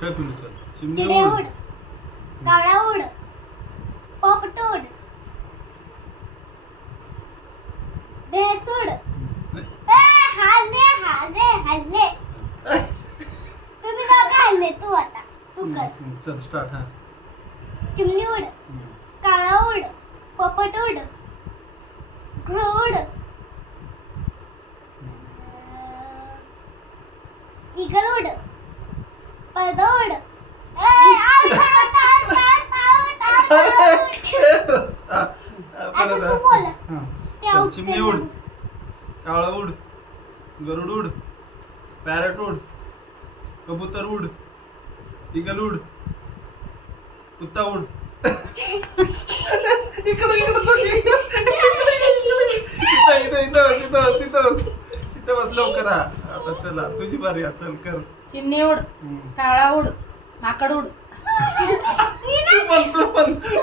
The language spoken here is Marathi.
खेळ पिलू चल चिमणी चिडे उड उड कावळा उड पोपट उड भेस उड नाही. ए, हल्ले हल्ले हल्ले तुम्ही दोघं हल्ले तू आता. तू कर. हम्म, चल स्टार्ट हा. चिमणी उड हम्म. कावळा उड पोपट उड घोड उड इगल उड पद उड ए, out, out, out, out, out, out, out. आता परत तू. बोल. ते चल, आउट चिमणी. उड कावळा उड गरुड उड पॅरट उड कबूतर उड इगल उड कुत्ता उड इकडं इकडं. इथं इथं इथं बस, लवकर हा. आता चला तुझी बारी आहे, चल कर. चिमणी उड. कावळा उड माकड उड. तू पण तू पण तू पण.